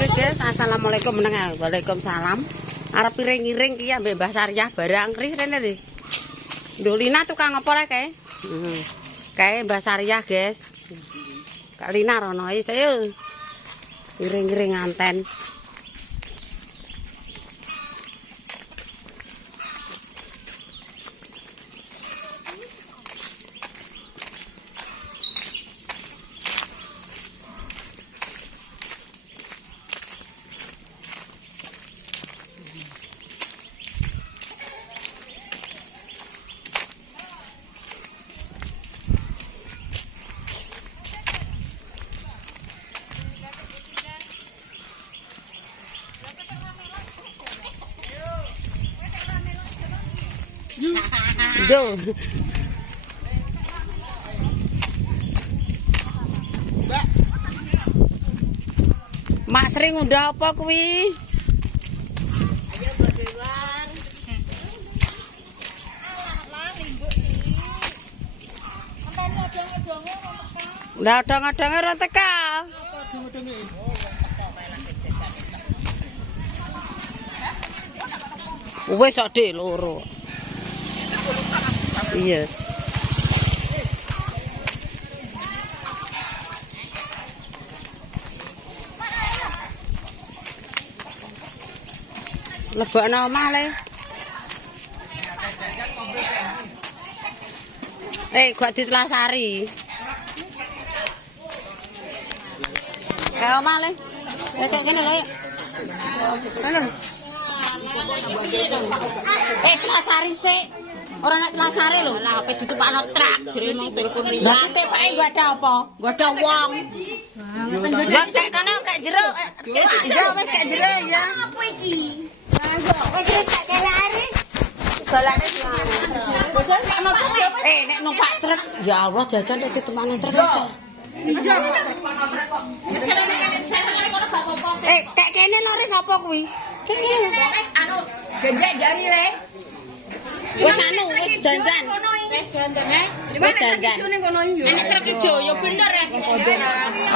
Oke guys, assalamualaikum menengah. Waalaikumsalam. Arep piring-iring ki ambek Mbah Saryah barang kris rene iki. Ndolina tukang apa lek kae? Kae Mbah Saryah, guys. Kak Lina rono iki saya. Piring-iring nganten. Duh. Mbak. Mak Sri ngundang apa kuwi? Ayo berdewan. Lah odong-odonge ora teka. Wis kok Dik loro. Iya. Lebokno omah le. Gak ditelasari. Kayak omah le. Kayak ngene lho. Ngono. Telasari sik. Ora nek telasare lho. Lah ape ditupakno truk jere mong telepon riyen. Lah tepake nggo ada apa? Nggo ada wong. Lah sik kono kek jero. Ya wis kek jero ya. Apa iki? Wis tak kene are. Balane nek numpak truk ya Allah jajan nek ditemani truk. Kek kene lho sapa kuwi? Anu genjek dari le. Wis anu wis dandan. Wis dandan. Wis dandan. Nek truk ijo ya bener ya.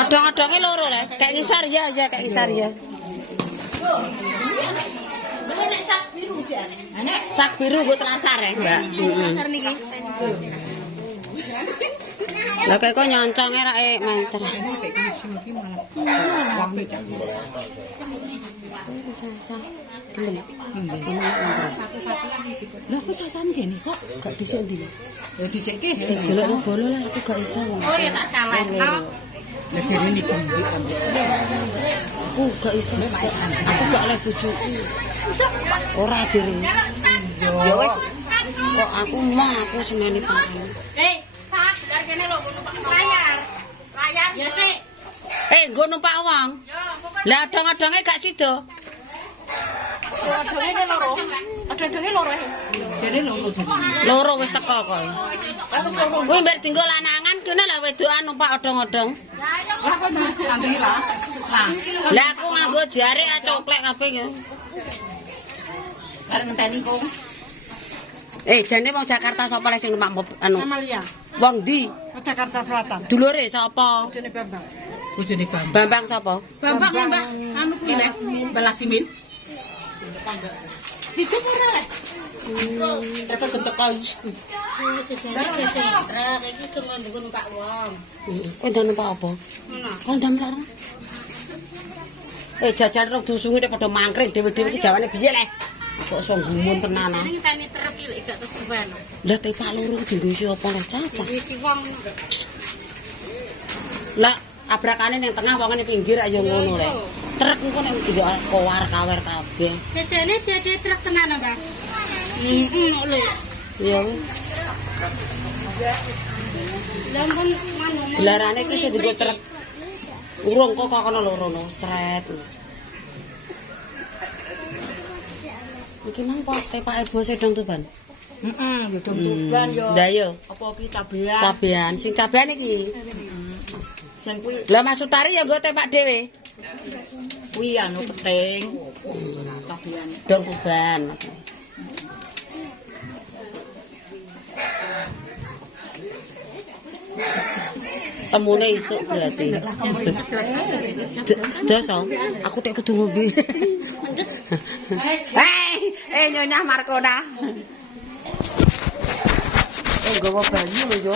Odong-odonge loro le. Kayak ngisar ya kayak ngisar ya. Nek sak biru jane. Nek sak biru nggo telasar ya, Mbak. Telasar niki. Lah kok nyonconge rake menter. Lah kok sasan kene kok gak dhisik ndi? Ya dhisike. Delok bolo lah aku gak iso. Oh ya tak salah. Lah jere niku mbek aku gak iso. Aku gak oleh bojoku. Ora jere. Ya wis. Kok aku mah aku semeni pangan. Sak belar kene lho numpak layar. Layar. Ya sik. Nggo numpak wong. Lah odong-odonge gak sida. Odonge loro. Odonge loro. Jere loro jere. Loro wis teko kok. Wis loro. Kuwi mbek dienggo lanangan kene lha wedokan numpak odong-odong. Ora kok ngambil lah aku nganggo jare coklek kabeh ya. Arep ngenteni kok. Jane wong Jakarta sapa le sing numpak anu? Amalia. Wong ndi? Jakarta Selatan. Dulure sapa? Bojone Bambang. Bojone Bambang. Bambang sapa? Bambang Mbah. Anu kuwi le, Balas Simin. Situ ora le. Repot bentuk kayu. Truk iki kenggo numpak wong. Kowe ndak numpak apa? Kok ndam loro? Jajan rong dusunge padha mangkring dhewe-dhewe iki jawane piye le? Kok iso gumun tenan ah. Ngenteni truk iki gak kesuwen. Lah tepak loro dienggo apa lah cacah. Isi wong. Lah abrakane ning tengah wonge ning pinggir ayo ngono le. Truk engko nek yo kowar-kawer kabeh. Jajane jadi truk tenan, Mbak. Le. Iya. Lampun manu. Gelarane iki iso dienggo truk. Urung kok kono loro no, cret. Iki nang kok tepake bos sedang Tuban. Heeh, sedang Tuban yo. Lah yo. Apa iki cabean? Cabean, sing cabean iki. Sing kuwi. Lah Mas Sutari ya nggo tepak dhewe. Kuwi anu peting. Cabean. Dong Tuban. Temune isuk berarti. Sedoso, aku tek kudu ngombe. Hei, Nyonya Markona. Nggawa banyu lho yo.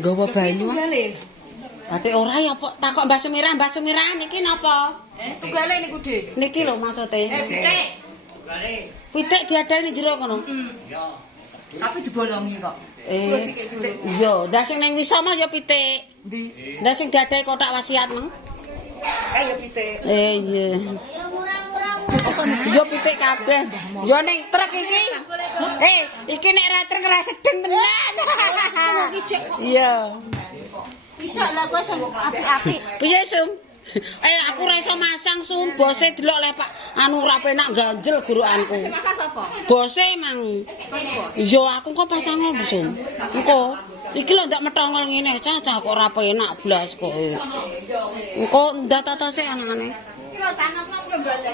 Nggawa banyu. Atik ora ya apa takok Mbak Sumirah niki napa? Tunggale niku, Dik. Niki lho maksude. Pitik. Pitik diadaini jero kono. Iya. Tapi dibolongi kok. Iya, ndak sing ning wisama ya pitik. Ndi? Ndak sing diadahi kotak wasiat nang. Ya pitik. Iya. Yo pitik kabeh. Yo ning truk iki. Iki nek ra truk ra sedeng tenan. Iya. Iso lah kok apik-apik. Piye, Sum? Aku ora iso masang, Sum. Bose delok le Pak anu ra penak ganjel gurukanku. Masak sapa? Bose mang. Yo aku kok pasang ngono, Sum. Engko iki lho ndak metongol ngene, cah kok ora penak blas kok. Engko ndak tata sik anane. Iki lho tanokno kuwi golek.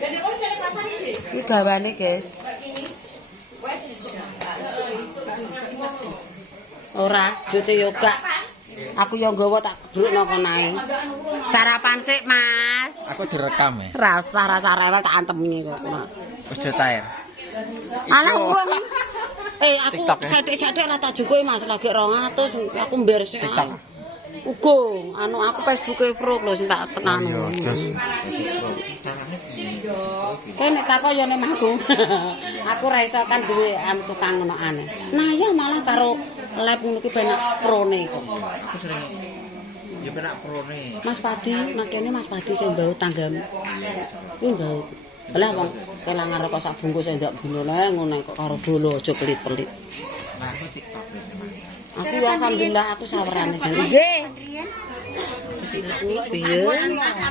Jadi kok sing pasang iki? Iki gawane, guys. Ora, jute yo gak. Aku yo nggawa tak brukno konae. Sarapan sik, Mas. Aku direkam ya. Rasa rewel tak antemi kok. Udah cair. Alah urung. Aku TikTok, ya? sithik-sithik ora tak jukuki Mas, lagi 200 aku mber sik. TikTok. Uga, aku Facebook-e Fruk lho sing tak tenan. Nek takok yo nek aku. Aku ra iso kan duwe tukang ngono aneh. Nah ya malah karo lab ngono ki penak prone kok. Aku sering ya penak prone. Mas Padi, makene Mas Padi sing mbau tanggamu. Kuwi mbau. Lah wong kelangan rokok sak bungkus ndak binone ngono kok karo dolo aja pelit-pelit. Nah, aku TikTok wis. Aku ya alhamdulillah aku sawerane sing. Nggih. Piye?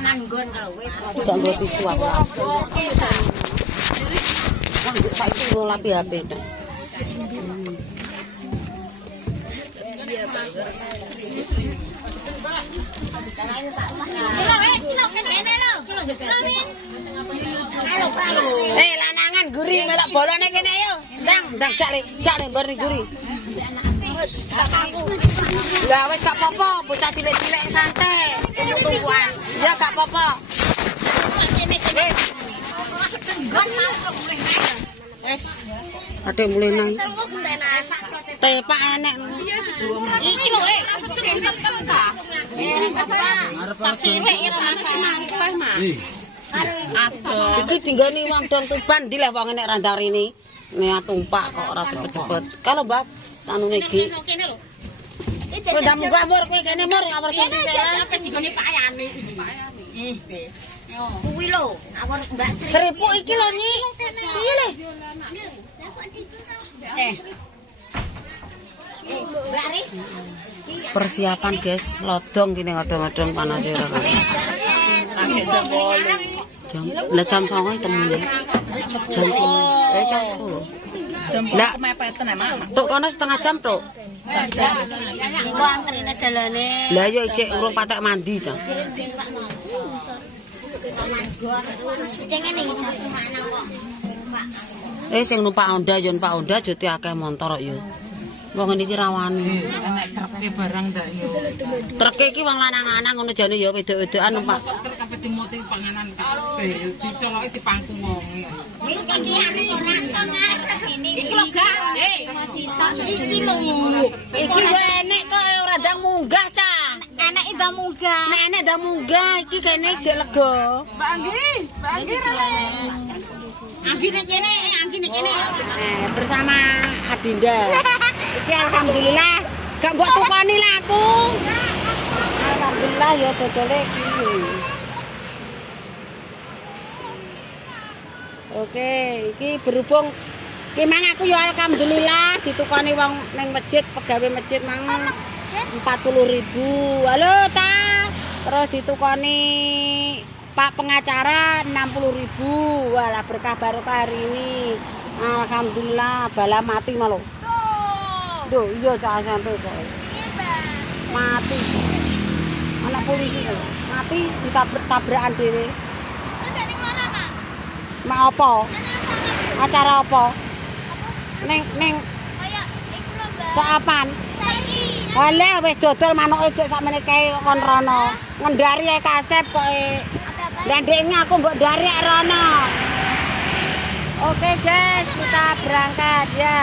Manggon kalau wis. Aku gak nggo tisu aku. Wah, saiki mau lapi HP ta. Iya, Bang. Lanangan guri melok bolone kene yo. Ndang cak le mbar guri. Lah wis gak apa-apa, bocah cilik-cilik santai. Tunggu-tungguan. Ya gak apa-apa. Ade mulai nang. Tepak enek. Iki lho, tak cilik ya Iki tinggoni wong dong Tuban ndi lek wong nek ra ndarini. Nek tumpak kok ora cepet-cepet. Kalau Mbak anune iki. kene lho. Kowe ndak munggah mur kowe kene mur awar sing Apa digone pakaiane iki. Wis. Kuwi lho, awon Mbak Sri. Seripu iki lho Nyi. Piye le? Mbak Ri. Persiapan guys, lodong kene ngodong-ngodong panas ora. Jam 8. Lah jam 09.00 temune. Jam 10. Jam 10. Jam 10 Mepeten emang. Tok kono setengah jam tok. Iku antrine dalane. Lah ya iki urung patek mandi ta. Cengene iki satu manang kok. Sing numpak Honda yo numpak Honda jote akeh motor yo. Wong niki rawani. Enek treke barang ndak yo. Treke iki wong lanang-lanang ngono jane yo wedok-wedokan numpak. Truk kabeh dimoti panganan kabeh. Dicoloki dipangku wong. Iki lho gak, iki lho. Iki yo enek kok ora ndang munggah cah. Enek ida munggah. Nek enek ndang munggah iki kene jek lega. Mbak Anggi rene. Anggine kene. Bersama Adinda. Iki alhamdulillah gak mbok tukoni lah aku. Alhamdulillah ya dodole iki. Oke, iki berhubung ki mang aku ya alhamdulillah ditukoni wong ning masjid, pegawai masjid mang 40.000. Halo ta. Terus ditukoni Pak pengacara 60.000. Walah berkah barokah hari ini. Alhamdulillah bala mati malu. Duh, iya cak sampai kok. Mati. Anak polisi lho. Mati ditabrak-tabrakan dhewe. Sampai ning mana, Pak? Mak apa? Acara apa? Neng Saapan? Oleh wis dodol manuke cek sakmene kae kon rono. Ngendari ae kasep kok ndandekne aku mbok ndari rono. Oke guys, kita berangkat ya.